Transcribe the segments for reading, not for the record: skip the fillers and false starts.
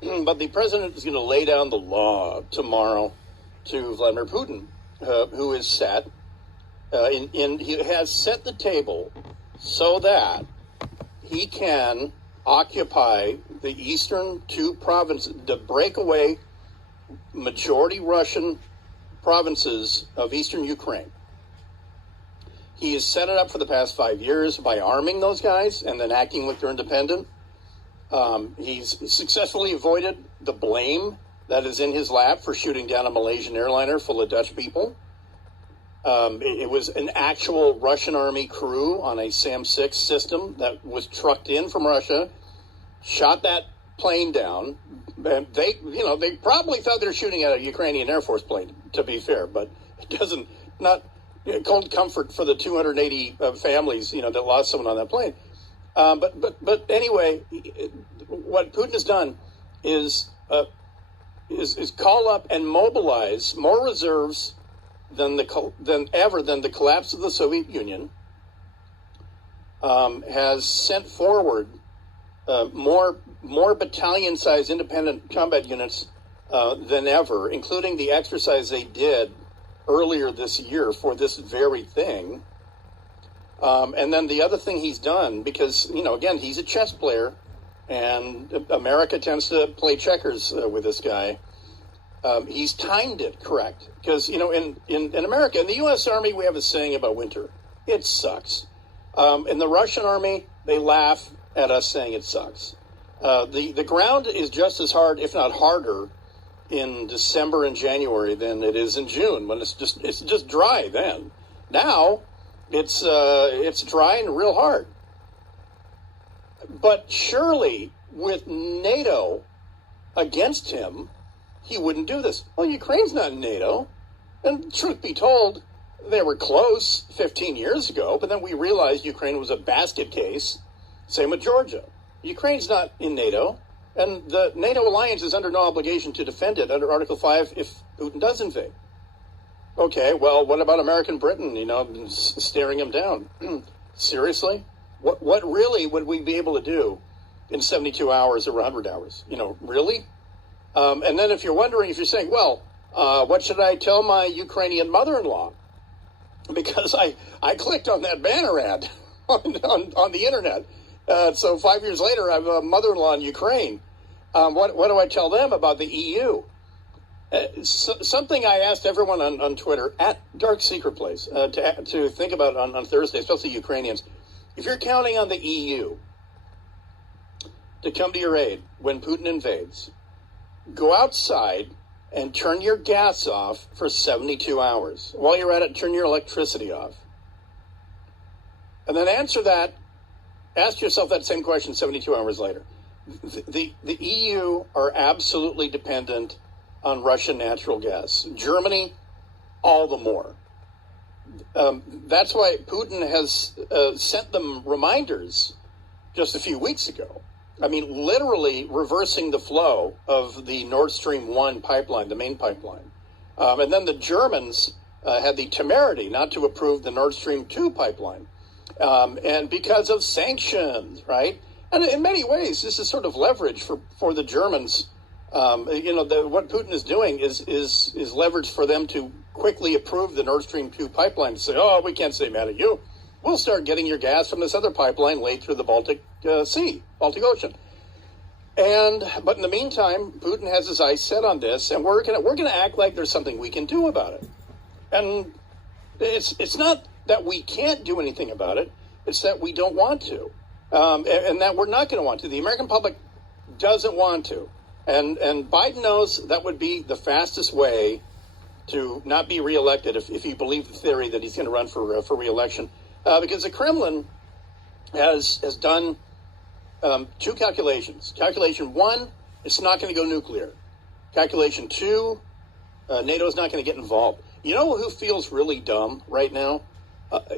but the president is going to lay down the law tomorrow to Vladimir Putin, who is set. He has set the table so that he can occupy the eastern two provinces, the breakaway majority Russian provinces of eastern Ukraine. He has set it up for the past 5 years by arming those guys and then acting like they're independent. He's successfully avoided the blame that is in his lap for shooting down a Malaysian airliner full of Dutch people. It was an actual Russian army crew on a SAM-6 system that was trucked in from Russia, shot that plane down. And they probably thought they were shooting at a Ukrainian Air Force plane, to be fair, but it not cold comfort for the 280 families, that lost someone on that plane. But anyway, what Putin has done is call up and mobilize more reserves than the collapse of the Soviet Union. Has sent forward more battalion-sized independent combat units than ever, including the exercise they did earlier this year for this very thing. And then the other thing he's done, because, again, he's a chess player, and America tends to play checkers with this guy. He's timed it correct. Because, in America, in the U.S. Army, we have a saying about winter. It sucks. In the Russian Army, they laugh at us saying it sucks. The ground is just as hard, if not harder, in December and January than it is in June, when it's just dry then. Now, it's dry and real hard. But surely, with NATO against him, he wouldn't do this. Well, Ukraine's not in NATO. And truth be told, they were close 15 years ago, but then we realized Ukraine was a basket case. Same with Georgia. Ukraine's not in NATO, and the NATO alliance is under no obligation to defend it under Article 5 if Putin does invade. Okay, well, what about American Britain, staring him down? Seriously? What really would we be able to do in 72 hours or 100 hours? Really? And then if you're saying, well, what should I tell my Ukrainian mother-in-law? Because I clicked on that banner ad on the internet. So 5 years later, I have a mother-in-law in Ukraine. What do I tell them about the EU? Something I asked everyone on Twitter at Dark Secret Place to think about on Thursday, especially Ukrainians. If you're counting on the EU to come to your aid when Putin invades, go outside and turn your gas off for 72 hours. While you're at it, turn your electricity off. And then ask yourself that same question 72 hours later. The EU are absolutely dependent on Russian natural gas. Germany, all the more. That's why Putin has sent them reminders just a few weeks ago. I mean, literally reversing the flow of the Nord Stream 1 pipeline, the main pipeline. And then the Germans had the temerity not to approve the Nord Stream 2 pipeline. And because of sanctions, right? And in many ways, this is sort of leverage for the Germans. What Putin is doing is leverage for them to quickly approve the Nord Stream 2 pipeline to say, oh, we can't stay mad at you. We'll start getting your gas from this other pipeline laid through the Baltic Ocean. But in the meantime, Putin has his eyes set on this, and we're gonna act like there's something we can do about it. And it's not that we can't do anything about it; it's that we don't want to, and that we're not going to want to. The American public doesn't want to, and Biden knows that would be the fastest way to not be reelected if you believe the theory that he's going to run for reelection. Because the Kremlin has done two calculations. Calculation 1, it's not going to go nuclear. Calculation 2, NATO is not going to get involved. You know who feels really dumb right now?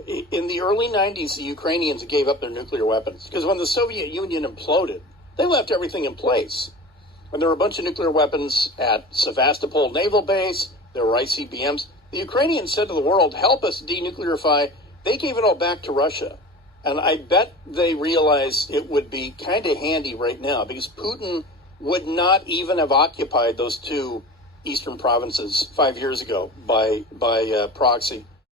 In the early 90s, the Ukrainians gave up their nuclear weapons. Because when the Soviet Union imploded, they left everything in place. And there were a bunch of nuclear weapons at Sevastopol Naval Base. There were ICBMs. The Ukrainians said to the world, help us denuclearify. They gave it all back to Russia. And I bet they realize it would be kind of handy right now because Putin would not even have occupied those two eastern provinces 5 years ago by proxy.